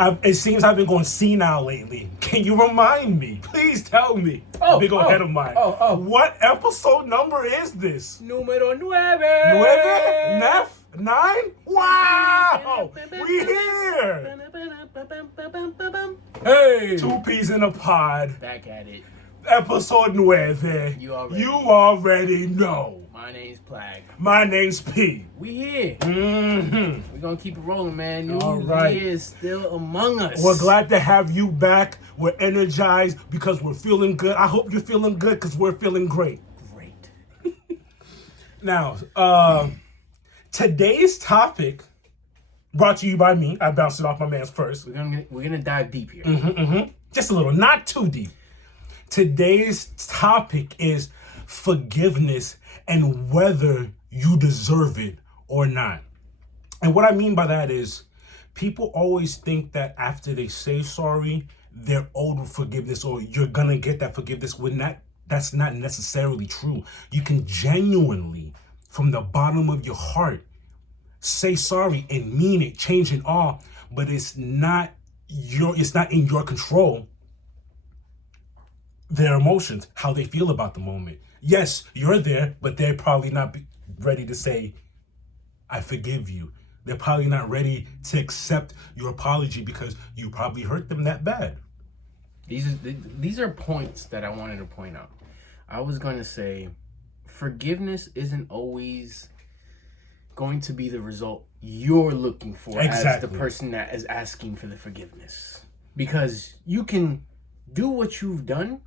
It seems I've been going senile lately. Can you remind me? Please tell me. Big old head of mine. What episode number is this? Número 9. 9? 9? Wow! We here! Hey! 2 peas in a pod. Back at it. Episode 9. You already know. My name's Plag. My name's P. We here. Mm-hmm. We're gonna keep it rolling, man. All New right. Year is still among us. We're glad to have you back. We're energized because we're feeling good. I hope you're feeling good because we're feeling great. Great. Now, today's topic brought to you by me. I bounced it off my man's first. We're gonna dive deep here. Just a little, not too deep. Today's topic is forgiveness and whether you deserve it or not. And what I mean by that is people always think that after they say sorry, they're owed forgiveness or you're gonna get that forgiveness when that's not necessarily true. You can genuinely, from the bottom of your heart, say sorry and mean it, change it all, but it's not in your control. Their emotions, how they feel about the moment. Yes, you're there, but they're probably not ready to say, I forgive you. They're probably not ready to accept your apology because you probably hurt them that bad. These are points that I wanted to point out. I was going to say, forgiveness isn't always going to be the result you're looking for as the person that is asking for the forgiveness. Because you can do what you've done,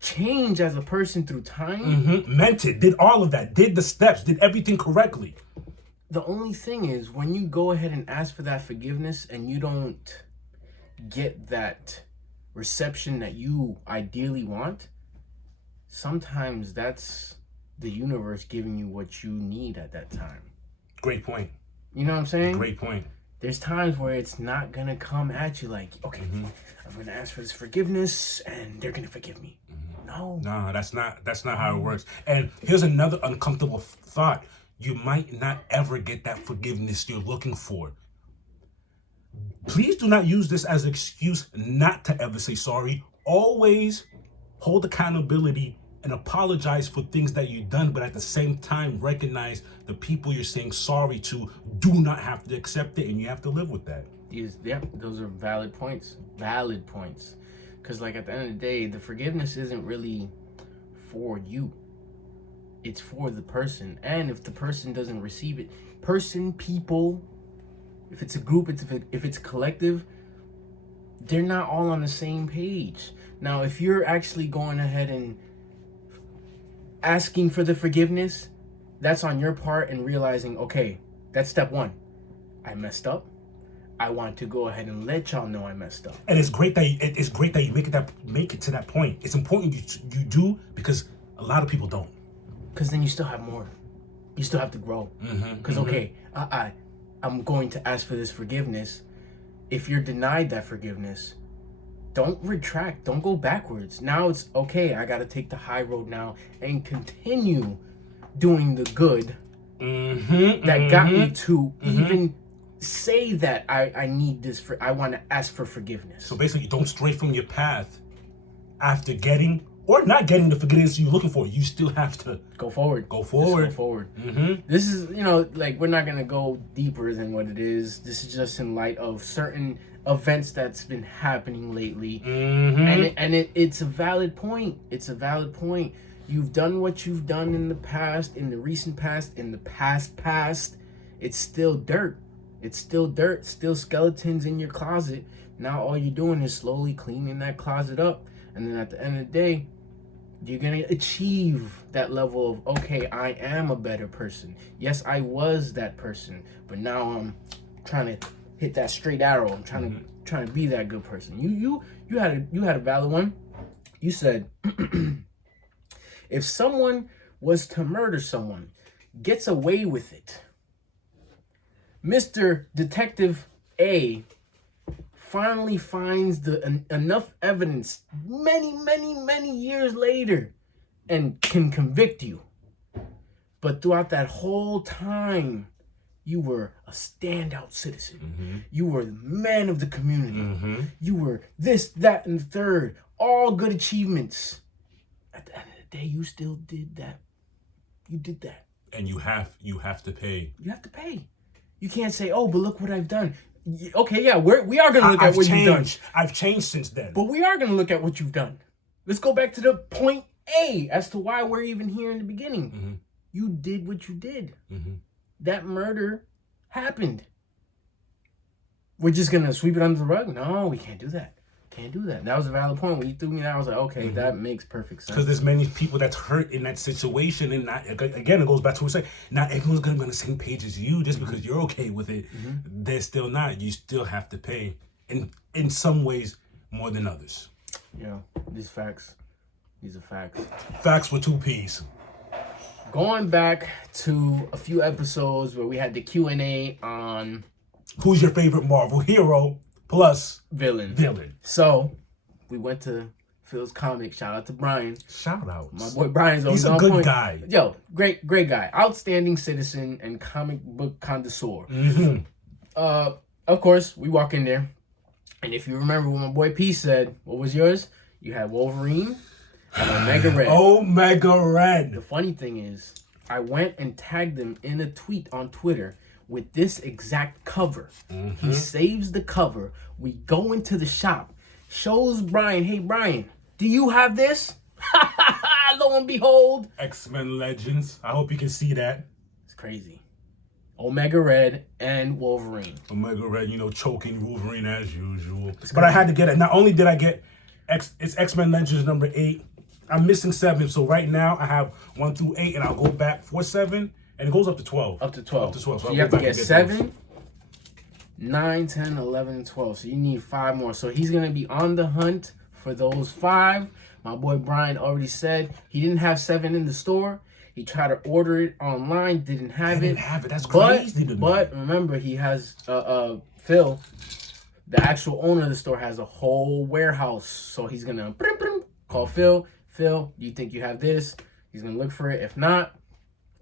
change as a person through time. Meant it, did all of that, did the steps, did everything correctly. The only thing is when you go ahead and ask for that forgiveness and you don't get that reception that you ideally want, sometimes that's the universe giving you what you need at that time. Great point. You know what I'm saying? Great point. There's times where it's not gonna come at you like, okay, I'm gonna ask for this forgiveness and they're gonna forgive me. No, that's not how it works. And here's another uncomfortable thought. You might not ever get that forgiveness you're looking for. Please do not use this as an excuse not to ever say sorry. Always hold accountability and apologize for things that you've done, but at the same time, recognize the people you're saying sorry to do not have to accept it, and you have to live with that. Those are valid points. Valid points. Because, like, at the end of the day, the forgiveness isn't really for you. It's for the person. And if the person doesn't receive it, people, if it's a group, if it's collective, they're not all on the same page. Now, if you're actually going ahead and asking for the forgiveness, that's on your part and realizing, okay, that's step one. I messed up. I want to go ahead and let y'all know I messed up. And it's great that you make it to that point. It's important you do, because a lot of people don't. Because then you still have more. You still have to grow. Because okay, I'm going to ask for this forgiveness. If you're denied that forgiveness, don't retract. Don't go backwards. Now it's okay. I got to take the high road now and continue doing the good that got me to even say that I need this. I want to ask for forgiveness. So basically, you don't stray from your path after getting or not getting the forgiveness you're looking for. You still have to go forward. Go forward. Just go forward. This is, like, we're not going to go deeper than what it is. This is just in light of certain events that's been happening lately. And it's a valid point. It's a valid point. You've done what you've done in the past, in the recent past, in the past. It's still dirt. It's still dirt, still skeletons in your closet. Now all you're doing is slowly cleaning that closet up. And then at the end of the day, you're going to achieve that level of, okay, I am a better person. Yes, I was that person, but now I'm trying to hit that straight arrow. I'm trying to be that good person. You had a valid one. You said, if someone was to murder someone, gets away with it, Mr. Detective A finally finds enough evidence many years later and can convict you. But throughout that whole time, You were a standout citizen. You were the man of the community. You were this, that, and the third. All good achievements. At the end of the day, you still did that. You did that. And you have to pay. You have to pay. You can't say, "Oh, but look what I've done." Okay, yeah, we are gonna look at what you've done. I've changed since then. But we are gonna look at what you've done. Let's go back to the point A as to why we're even here in the beginning. You did what you did. That murder happened. We're just gonna sweep it under the rug? No, we can't do that. Can't do that. That was a valid point. When you threw me that, I was like, okay, that makes perfect sense. Because there's many people that's hurt in that situation, and not, again, it goes back to what we say. Not everyone's gonna be on the same page as you just because you're okay with it. They're still not. You still have to pay, in some ways more than others. Yeah, these facts. These are facts. Facts with 2 P's. Going back to a few episodes where we had the Q&A on who's your favorite Marvel hero plus villain. So we went to Phil's comic. Shout out to Brian. Shout out. My boy Brian's always on point. He's a good guy. Yo, great guy. Outstanding citizen and comic book connoisseur. Of course, we walk in there. And if you remember what my boy P said, what was yours? You had Wolverine and Omega Red. Omega Red. The funny thing is, I went and tagged him in a tweet on Twitter with this exact cover. He saves the cover. We go into the shop. Shows Brian, hey Brian, do you have this? Lo and behold. X-Men Legends. I hope you can see that. It's crazy. Omega Red and Wolverine. Omega Red, choking Wolverine as usual. But I had to get it. Not only did I get it's X-Men Legends number 8. I'm missing 7, so right now I have 1 through 8, and I'll go back for 7, and it goes up to 12. Up to 12. So you have to get 7, 9, 10, 11, and 12. So you need 5 more. So he's going to be on the hunt for those 5. My boy Brian already said he didn't have 7 in the store. He tried to order it online, didn't have it. That's crazy to me. But remember, he has Phil, the actual owner of the store, has a whole warehouse. So he's gonna call Phil. Phil, do you think you have this? He's gonna look for it. If not,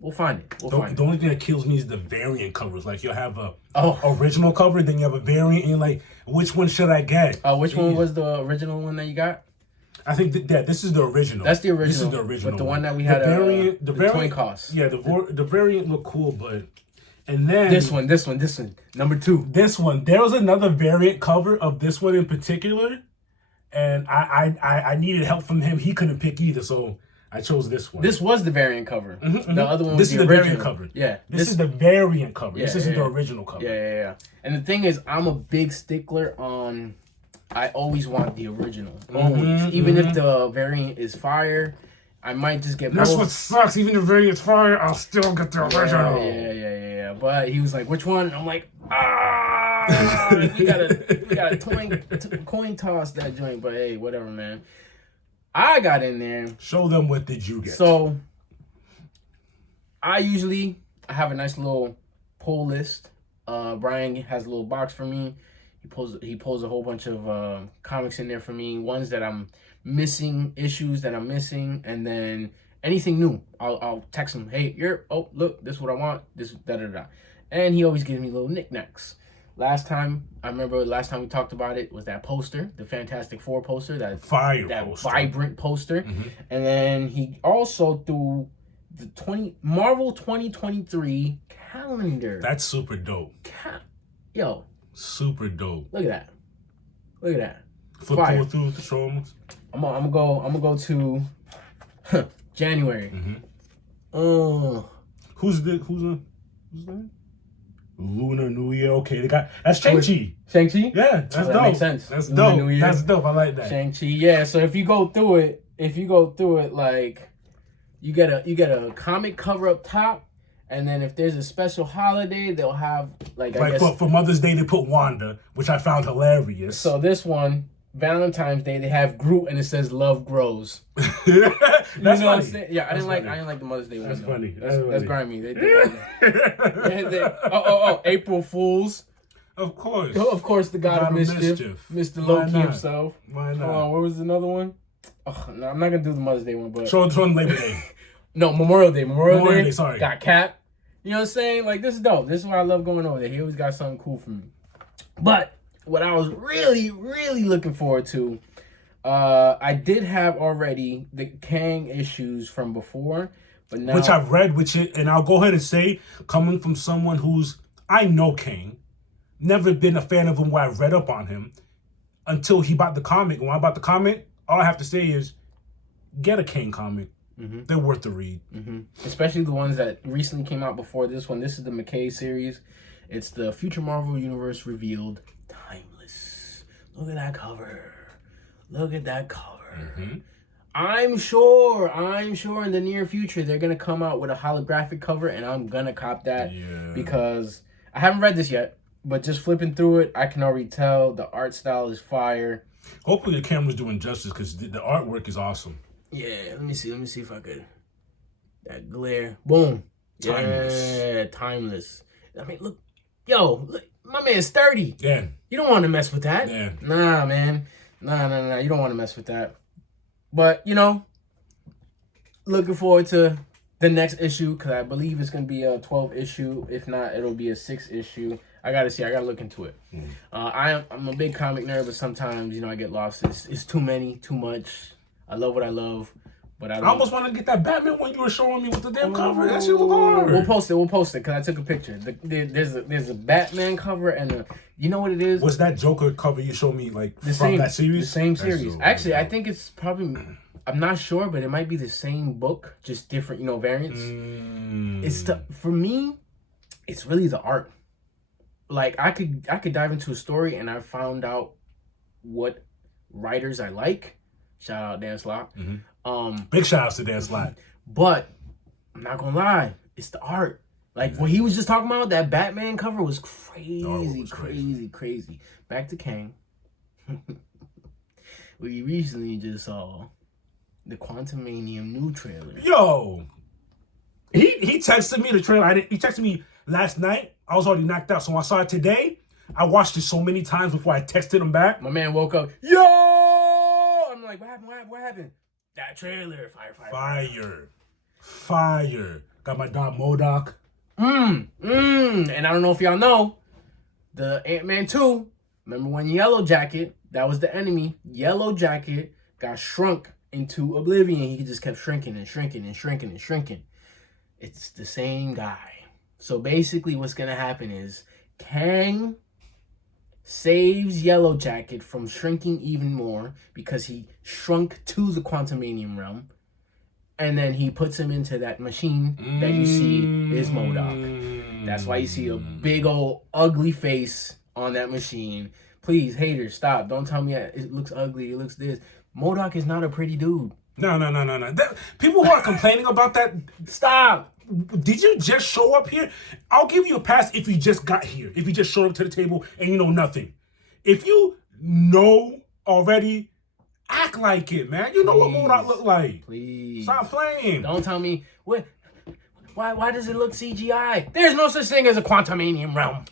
we'll find it. The only thing that kills me is the variant covers. Like you'll have a original cover, then you have a variant, and you're like, which one should I get? Which one was the original one that you got? I think this is the original. That's the original. This is the original. But the one that we had, the variant cost. Yeah, the variant looked cool, but and then this one, number 2. This one, there was another variant cover of this one in particular, and I needed help from him. He couldn't pick either, so I chose this one. This was the variant cover. The other one was the original. Variant cover. Yeah, this is the variant cover. Yeah, this isn't the original cover. Yeah. And the thing is, I'm a big stickler on. I always want the original. Always. Even if the variant is fire, I might just get That's both. what sucks. Even if the variant's fire, I'll still get the original. Yeah. But he was like, which one? I'm like, we gotta coin toss that joint. But hey, whatever, man. I got in there. Show them what did you get. So, I have a nice little pull list. Brian has a little box for me. He pulls a whole bunch of comics in there for me. Ones that I'm missing, issues that I'm missing, and then anything new, I'll text him. Hey, look, this is what I want. This da. And he always gives me little knickknacks. Last time we talked about it was that poster, the Fantastic Four poster, that poster. Vibrant poster, and then he also threw the Marvel 2023 calendar. That's super dope. Yo. Super dope. Look at that. Flip through the showrooms. I'm gonna go to January. Who's that? Lunar New Year. Okay, that's Shang-Chi. Shang-Chi? Yeah, that's dope. That makes sense. That's Lunar dope. New Year. That's dope. I like that. Shang-Chi. Yeah. So if you go through it, like you get a comic cover up top. And then if there's a special holiday, they'll have I guess for Mother's Day they put Wanda, which I found hilarious. So this one, Valentine's Day, they have Groot and it says "Love Grows." That's funny. Yeah, I didn't like the Mother's Day one. That's funny. That's grimy. They did April Fools. Of course. Of course, the God of Mischief. Mr. Loki himself. Why not? Hold on, what was another one? Oh, no, I'm not gonna do the Mother's Day one, but show Labor Day. No, Memorial Day. Memorial Day. Sorry. Got Cap. You know what I'm saying? Like, this is dope. This is why I love going over there. He always got something cool for me. But what I was really, really looking forward to, I did have already the Kang issues from before, but now, which I've read, and I'll go ahead and say, coming from someone I know Kang, never been a fan of him where I read up on him until he bought the comic. And when I bought the comic, all I have to say is, get a Kang comic. Mm-hmm. They're worth the read. Mm-hmm. Especially the ones that recently came out before this one. This is the McKay series. It's the Future Marvel Universe Revealed Timeless. Look at that cover. Look at that cover. Mm-hmm. I'm sure in the near future they're going to come out with a holographic cover, and I'm going to cop that because I haven't read this yet, but just flipping through it, I can already tell the art style is fire. Hopefully the camera's doing justice because the artwork is awesome. Yeah, let me see if I could. That glare. Boom. Timeless. Yeah, timeless. I mean, look, my man's 30. Yeah. You don't want to mess with that. Yeah. Nah, man. Nah. You don't want to mess with that. But, looking forward to the next issue because I believe it's going to be a 12 issue. If not, it'll be a 6 issue. I got to look into it. Mm. I'm a big comic nerd, but sometimes, I get lost. It's too many, too much. I love what I love. But I almost wanted to get that Batman one you were showing me with the damn cover. That shit was hard. We'll post it because I took a picture. There's a Batman cover and you know what it is? Was that Joker cover you showed me that series? The same series. So actually, I think it's probably, I'm not sure, but it might be the same book, just different, variants. For me, it's really the art. Like I could dive into a story and I found out what writers I like. Shout out Dan Slott. Mm-hmm. Big shout outs to Dan Slott. But I'm not gonna lie, it's the art. Like what he was just talking about, that Batman cover was crazy. Back to Kang. We recently just saw the Quantumanium new trailer. Yo, he texted me the trailer. He texted me last night. I was already knocked out, so when I saw it today, I watched it so many times before I texted him back. My man woke up. Yo. Like, what happened? That trailer, fire. Got my dog MODOK. And I don't know if y'all know, the Ant-Man 2, remember when Yellow Jacket, that was the enemy, Yellow Jacket got shrunk into oblivion. He just kept shrinking. It's the same guy. So basically what's going to happen is Kang saves Yellow Jacket from shrinking even more because he shrunk to the Quantumanium realm. And then he puts him into that machine that you see is MODOK. That's why you see a big old ugly face on that machine. Please, haters, stop. Don't tell me it looks ugly. It looks this. MODOK is not a pretty dude. No. People who are complaining about that, stop. Did you just show up here? I'll give you a pass if you just got here. If you just showed up to the table and you know nothing. If you know already, act like it, man. You know what MODOK look like. Please. Stop playing. Don't tell me, why does it look CGI? There's no such thing as a Quantumanium realm.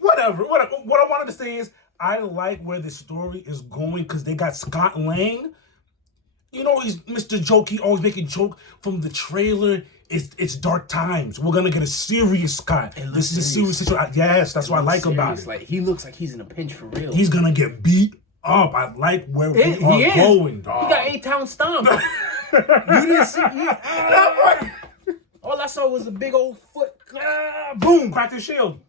Whatever. What I wanted to say is, I like where the story is going because they got Scott Lang. He's Mr. Jokey, always making joke from the trailer. It's dark times. We're gonna get a serious Scott. This is a serious situation. Yes, that's what I like about it. Like he looks like he's in a pinch for real. He's gonna get beat up. I like where we are going, dog. He got 8-town stomp. You didn't see. All I saw was a big old foot. Boom! Cracked his shield.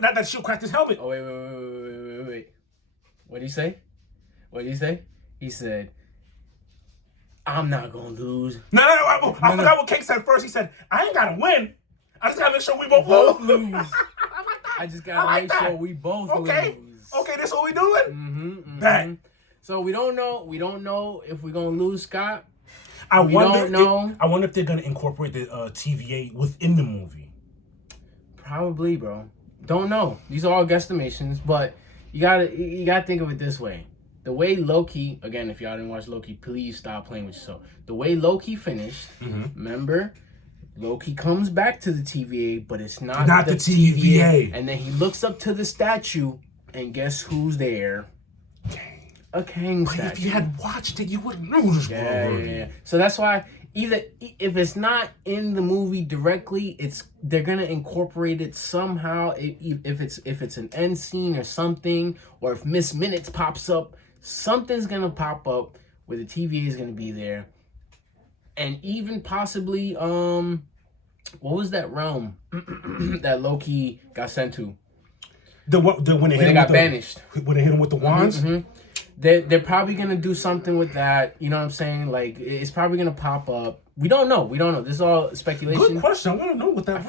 That shield cracked his helmet. Oh wait. What did he say? He said, I'm not gonna lose. No. I forgot what King said first. He said, I ain't gotta win. I just gotta make sure we both lose. I just gotta make sure we both lose. Okay, this what we doing? Mm-hmm. So we don't know if we're gonna lose Scott. I wonder if they're gonna incorporate the TVA within the movie. Probably, bro. Don't know. These are all guesstimations, but you gotta think of it this way. The way Loki, again, if y'all didn't watch Loki, please stop playing with yourself. The way Loki finished, remember, Loki comes back to the TVA, but it's not the TVA. And then he looks up to the statue, and guess who's there? A Kang statue. If you had watched it, you wouldn't know this. Yeah. So that's why either if it's not in the movie directly, they're gonna incorporate it somehow. If it's an end scene or something, or if Miss Minutes pops up, something's gonna pop up where the TVA is gonna be there, and even possibly what was that realm that Loki got sent to? When they got banished. When they hit him with the wands. Mm-hmm. They're probably gonna do something with that. You know what I'm saying? Like, it's probably gonna pop up. We don't know. This is all speculation. Good question. I want to know what that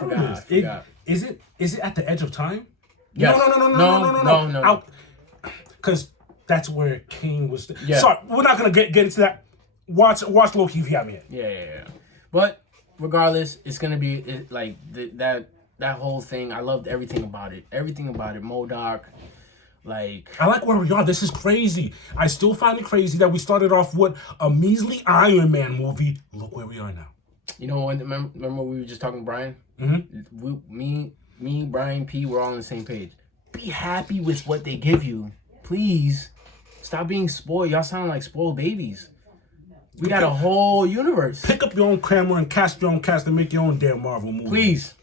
is. Is it at the edge of time? Yes. No. Because that's where King was. Yeah. Sorry, we're not gonna get into that. Watch Loki if you have me. Yeah. But regardless, it's gonna be like that whole thing. I loved everything about it. MODOK. Like, I like where we are. This is crazy. I still find it crazy that we started off with a measly Iron Man movie. Look where we are now. You know, remember we were just talking to Brian? Mm-hmm. Me, Brian P, we're all on the same page. Be happy with what they give you. Please. Stop being spoiled. Y'all sound like spoiled babies. We got a whole universe. Pick up your own camera and cast your own cast and make your own damn Marvel movie. Please.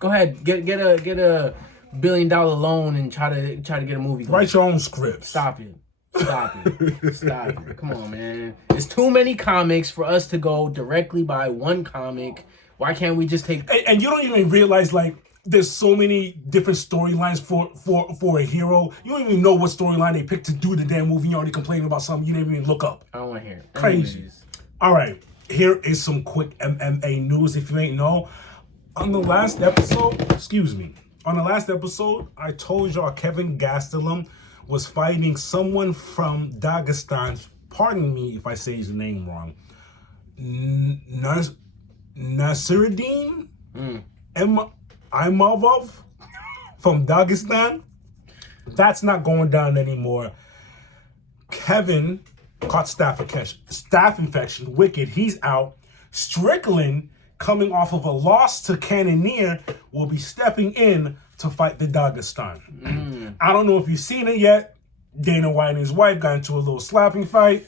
Go ahead. Get a $1 billion loan and try to get a movie going. Write your own script. Stop it. Come on, man. There's too many comics for us to go directly by one comic. Why can't we just take... And you don't even realize, like, there's so many different storylines for a hero. You don't even know what storyline they picked to do the damn movie. You're already complaining about something you didn't even look up. I don't want to hear it. Crazy. Anyways. All right. Here is some quick MMA news if you ain't know. On the last episode, I told y'all Kevin Gastelum was fighting someone from Dagestan. Pardon me if I say his name wrong. Nasiruddin Imavov from Dagestan. That's not going down anymore. Kevin caught staph infection. Wicked. He's out. Strickland, coming off of a loss to Cannonier, will be stepping in to fight the Dagestan. I don't know if you've seen it yet. Dana White and his wife got into a little slapping fight.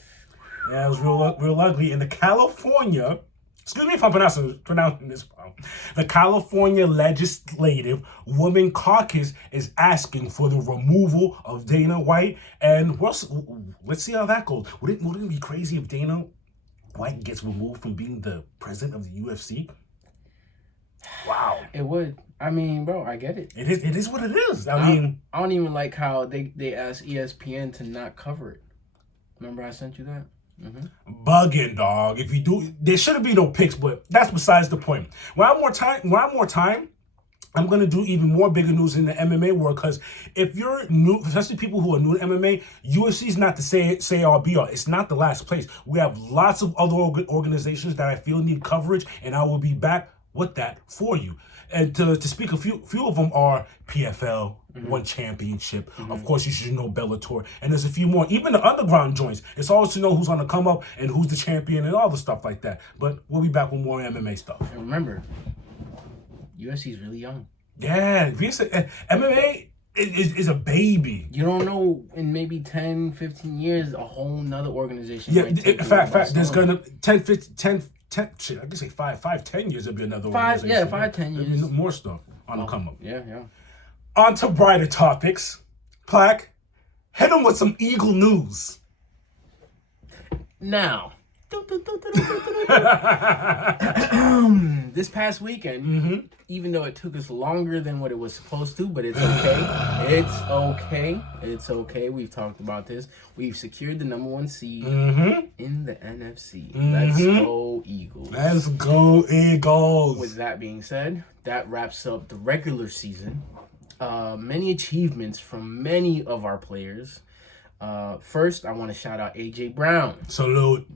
Yeah, it was real ugly. In the California, excuse me if I'm pronouncing this wrong. The California Legislative Women Caucus is asking for the removal of Dana White. And let's see how that goes. Wouldn't it be crazy if Dana White gets removed from being the president of the UFC? Wow. It would. I mean, bro, I get it. It is what it is. I mean, I don't even like how they asked ESPN to not cover it. Remember I sent you that? Bugging, dog. If you do, there shouldn't be no picks, but that's besides the point. When I have more time, I'm gonna do even more bigger news in the MMA world, because if you're new, especially people who are new to MMA, UFC is not to say all be all. It's not the last place. We have lots of other organizations that I feel need coverage, and I will be back with that for you. And to speak, a few of them are PFL, One Championship. Of course, you should know Bellator. And there's a few more. Even the underground joints. It's always to know who's on the come up and who's the champion and all the stuff like that. But we'll be back with more MMA stuff. And remember, UFC is really young. Yeah. MMA is a baby. You don't know, in maybe 10, 15 years, a whole nother organization. Yeah, in fact, there's going to 10, shit, I can say 10 years there'll be another organization. Yeah, 5, 10 years. There'll be more stuff on the come up. Yeah. On to brighter topics. Plaque, hit them with some Eagle news. Now, this past weekend, even though it took us longer than what it was supposed to, but it's okay. It's okay. We've talked about this. We've secured the number 1 seed in the NFC. Let's go Eagles. Let's go Eagles. With that being said, that wraps up the regular season. Many achievements from many of our players. First, I want to shout out AJ Brown. Salute.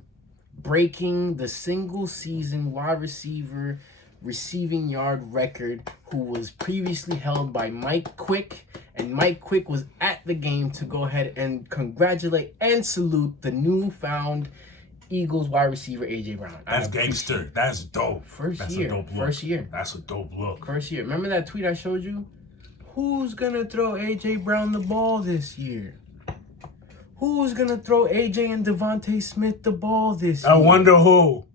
Breaking the single season wide receiver receiving yard record, who was previously held by Mike Quick. And Mike Quick was at the game to go ahead and congratulate and salute the newfound Eagles wide receiver AJ Brown. That's gangster. That's dope. First year. That's a dope look. First year. Remember that tweet I showed you? Who's gonna throw AJ Brown the ball this year? Who's gonna throw AJ and Devontae Smith the ball this year? I wonder who.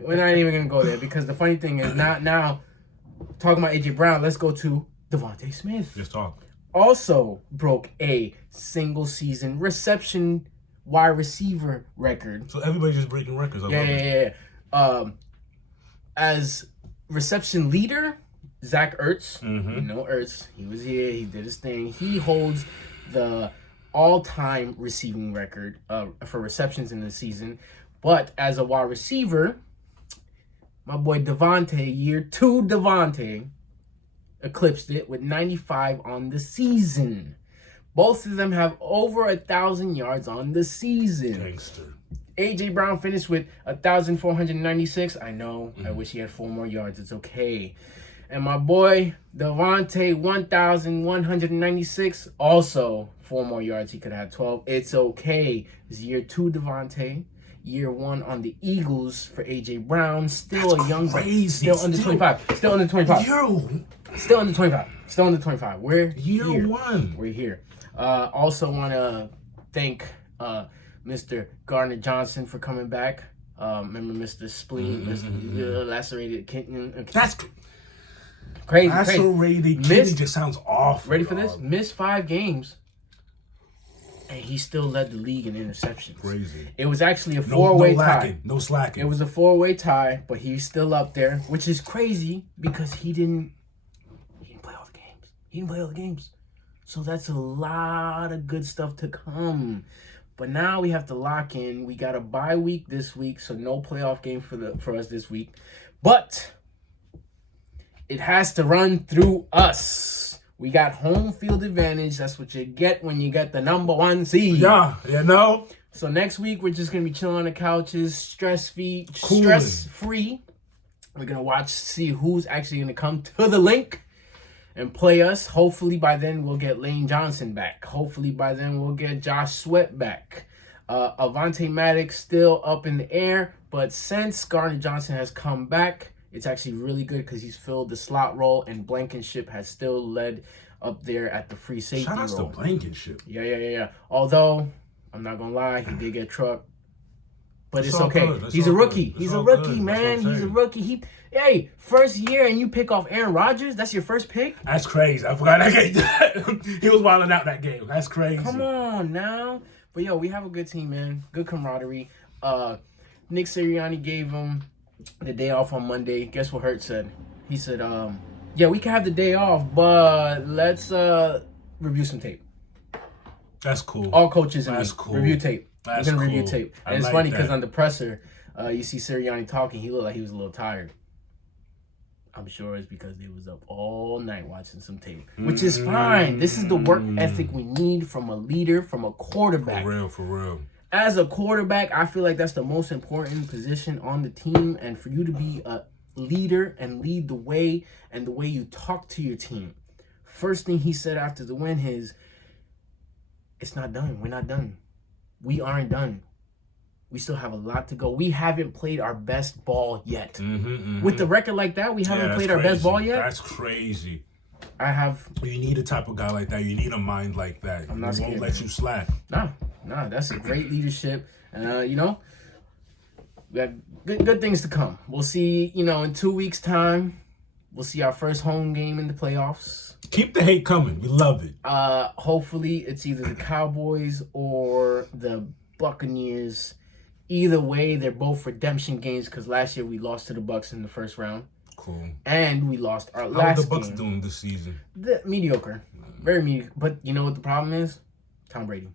We're not even gonna go there because the funny thing is now talking about AJ Brown. Let's go to Devontae Smith. Just talk. Also broke a single season reception wide receiver record. So everybody's just breaking records. I love it. Yeah. As reception leader, Zach Ertz. Mm-hmm. You know Ertz. He was here. He did his thing. He holds the all-time receiving record for receptions in the season. But as a wide receiver, my boy Devontae, year 2 Devontae, eclipsed it with 95 on the season. Both of them have over 1,000 yards on the season. Gangster. AJ Brown finished with 1,496. I know. I wish he had 4 more yards. It's okay. And my boy Devontae, 1,196. Also 4 more yards. He could have 12. It's okay. It's year 2 Devontae. Year 1 on the Eagles for AJ Brown. Still That's a young crazy. Still under 25. Still under 25. Still under 25. Still under 25. We're Year here. 1. We're here. Also want to thank Mr. Gardner Johnson for coming back. Remember Mr. Spleen, Mr. Lacerated Kitten. That's Crazy. lacerated kidney just sounds awful. Ready for this? Missed 5 games. And he still led the league in interceptions. Crazy. It was actually a 4-way tie. No slacking. It was a 4-way tie, but he's still up there, which is crazy because he didn't play all the games. He didn't play all the games. So that's a lot of good stuff to come. But now we have to lock in. We got a bye week this week, so no playoff game for us this week. But it has to run through us. We got home field advantage. That's what you get when you get the number 1 seed. Yeah, you know? So next week, we're just going to be chilling on the couches, stress-free. We're going to watch, see who's actually going to come to the link and play us. Hopefully by then, we'll get Lane Johnson back. Hopefully by then, we'll get Josh Sweat back. Avonte Maddox still up in the air. But since Gardner Johnson has come back, it's actually really good because he's filled the slot role, and Blankenship has still led up there at the free safety role. Shout out to Blankenship. Yeah. Although, I'm not going to lie, he did get trucked. But it's okay. Good. He's a rookie. He's a rookie, good. man. He's a rookie. Hey, first year and you pick off Aaron Rodgers? That's your first pick? That's crazy. I forgot that game. He was wilding out that game. That's crazy. Come on now. But, yo, we have a good team, man. Good camaraderie. Nick Sirianni gave him the day off on Monday. Guess what Hurt said? He said, yeah, we can have the day off, but let's review some tape. That's cool. All coaches and That's cool. review tape. That's We're going to cool. review tape. I And it's like funny because that. on the presser, you see Sirianni talking. He looked like he was a little tired. I'm sure it's because they was up all night watching some tape, which is fine. This is the work ethic we need from a leader, from a quarterback. For real. As a quarterback, I feel like that's the most important position on the team. And for you to be a leader and lead the way and the way you talk to your team. First thing he said after the win is, it's not done. We're not done. We aren't done. We still have a lot to go. We haven't played our best ball yet. With the record like that, we haven't played our best ball yet. That's crazy. You need a type of guy like that. You need a mind like that. I'm not scared, won't let man. you slack. Nah, that's a great leadership. We got good things to come. We'll see, in 2 weeks' time, we'll see our first home game in the playoffs. Keep the hate coming. We love it. Hopefully, it's either the Cowboys or the Buccaneers. Either way, they're both redemption games because last year we lost to the Bucs in the first round. Cool. And we lost our How last are the Bucs game. doing this season? Mediocre. Very mediocre. But you know what the problem is? Tom Brady.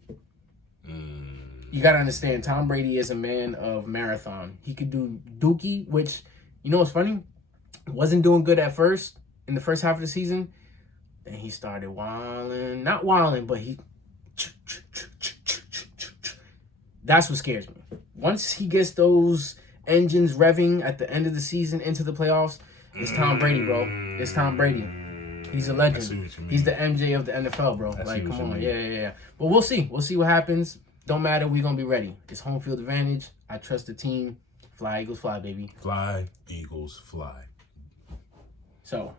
You got to understand, Tom Brady is a man of marathon. He could do dookie, which, you know what's funny? Wasn't doing good at first, in the first half of the season. Then he started wilding. Not wilding, but he... That's what scares me. Once he gets those engines revving at the end of the season into the playoffs, it's Tom Brady, bro. It's Tom Brady. He's a legend. He's the MJ of the NFL, bro. Like, come on. Yeah. But we'll see. We'll see what happens. Don't matter. We're going to be ready. It's home field advantage. I trust the team. Fly, Eagles, fly, baby. Fly, Eagles, fly. So,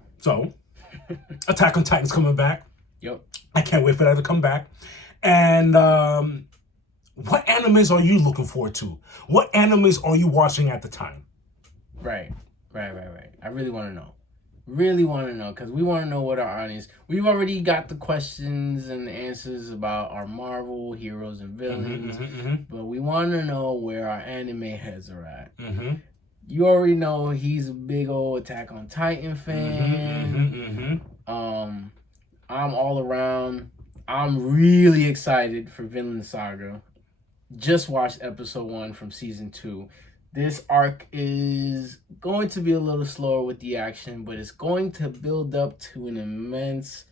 Attack on Titan's coming back. Yep. I can't wait for that to come back. And what animes are you looking forward to? What animes are you watching at the time? Right. I really want to know. Because we want to know what our audience. We've already got the questions and the answers about our Marvel heroes and villains, but we want to know where our anime heads are at. You already know he's a big old Attack on Titan fan. I'm all around. I'm really excited for Vinland Saga. Just watched episode 1 from season 2. This arc is going to be a little slower with the action, but it's going to build up to an immense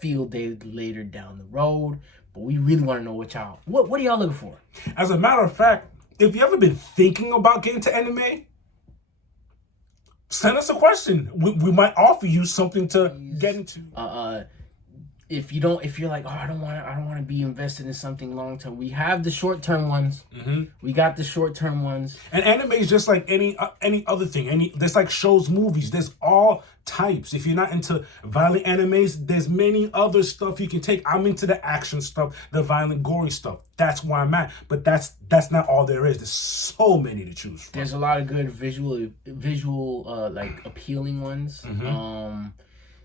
field day later down the road. But we really want to know what are y'all looking for? As a matter of fact, if you ever been thinking about getting to anime, send us a question. We might offer you something to get into. If you're like, I don't want to be invested in something long term. We have the short term ones. We got the short term ones. And anime is just like any other thing. There's like shows, movies. There's all types. If you're not into violent animes, there's many other stuff you can take. I'm into the action stuff, the violent, gory stuff. That's where I'm at. But that's not all there is. There's so many to choose from. There's a lot of good visual like appealing ones.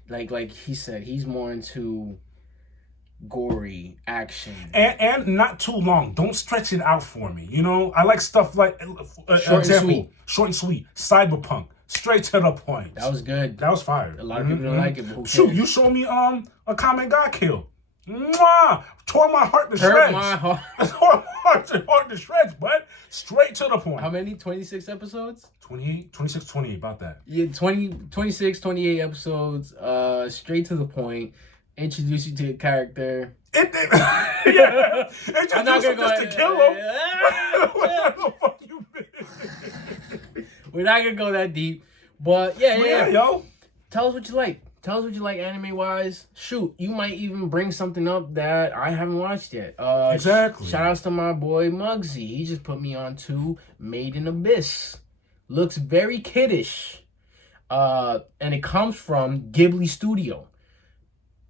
Like he said, he's more into gory action and not too long. Don't stretch it out for me. You know, I like stuff like short and sweet, cyberpunk, straight to the point. That was good. That was fire. A lot of people don't like it. But who Shoot, cares? you showed me a comment got killed. Mwah! Tore my heart to shreds. My heart. Tore my heart to shreds, but straight to the point. How many? 26 episodes? 28, 26, 28, about that. Yeah, 26, 28 episodes, straight to the point. Introduce you to a character. Yeah. I'm not gonna go just to kill him. What the fuck you mean? We're not gonna go that deep. But yeah. Yo. Tell us what you like. Tell us what you like anime wise. Shoot, you might even bring something up that I haven't watched yet. Exactly. Shout outs to my boy Muggsy. He just put me on to Made in Abyss. Looks very kiddish. And it comes from Ghibli Studio.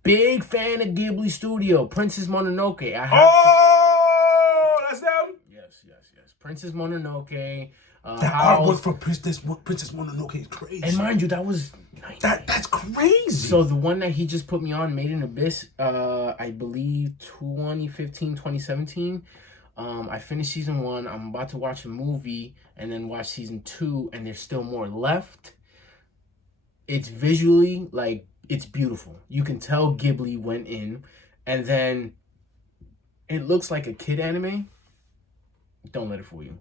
Big fan of Ghibli Studio. Princess Mononoke. That's them? Yes. Princess Mononoke. That artwork for Princess Mononoke is crazy. And mind you, that was... That's crazy. So the one that he just put me on, Made in Abyss, I believe 2015, 2017. I finished season 1. I'm about to watch a movie and then watch season 2, and there's still more left. It's visually, like, it's beautiful. You can tell Ghibli went in, and then it looks like a kid anime. Don't let it fool you.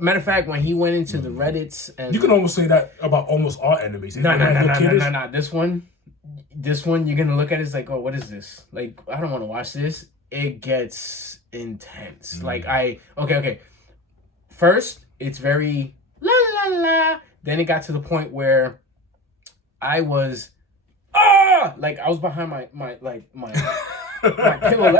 Matter of fact, when he went into the Reddits, and you can almost say that about almost all animes. No. This one, you're gonna look at it, it's like, oh, what is this? Like, I don't want to watch this. It gets intense. Like, okay. First, it's very la la la. Then it got to the point where I was like I was behind my pillow,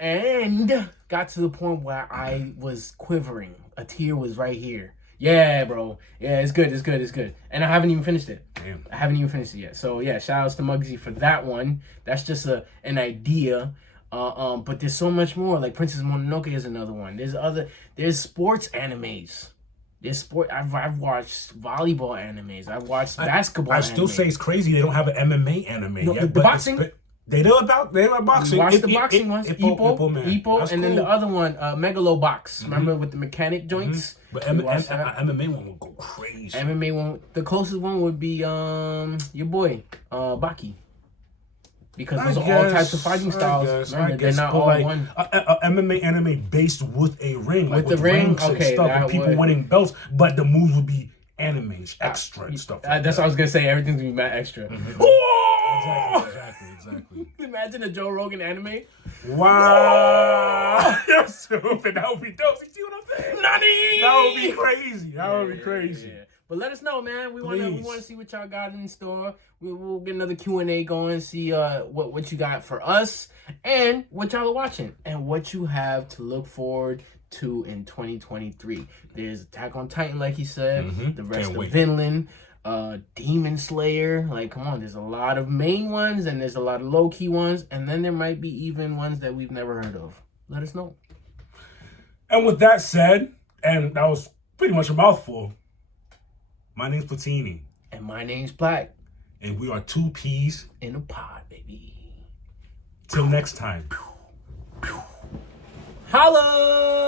and got to the point where I was quivering. A tear was right here. Yeah, bro. Yeah, it's good. And I haven't even finished it. Damn. I haven't even finished it yet. So yeah, shout outs to Muggsy for that one. That's just an idea. But there's so much more. Like Princess Mononoke is another one. There's sports animes. I've watched volleyball animes. I've watched basketball. I still say it's crazy they don't have an MMA anime yet. The boxing. They know about boxing. Watch the boxing ones. Ippo, and then the other one, Megalobox. Remember with the mechanic joints. But MMA one will go crazy. MMA one, the closest one would be your boy Baki. Because those are all types of fighting styles. Remember, they're not all like one. MMA anime based with a ring. With the ring, okay. Stuff, and people winning belts, but the moves would be animes, extra and stuff. That's what I was going to say. Everything's going to be mad extra. Exactly. Imagine a Joe Rogan anime. Wow. You're stupid. That would be dope. You see what I'm saying? Nani! That would be crazy. That would be crazy. Yeah. But let us know, man. We want to see what y'all got in store. We'll get another Q&A going, see what you got for us and what y'all are watching and what you have to look forward to in 2023. There's Attack on Titan, like he said. The rest of Vinland. Demon Slayer. Like, come on, there's a lot of main ones and there's a lot of low-key ones, and then there might be even ones that we've never heard of. let us know. And with that said, and that was pretty much a mouthful, my name's Platini. And my name's Black. And we are two peas in a pod, baby. Till next time. Holla!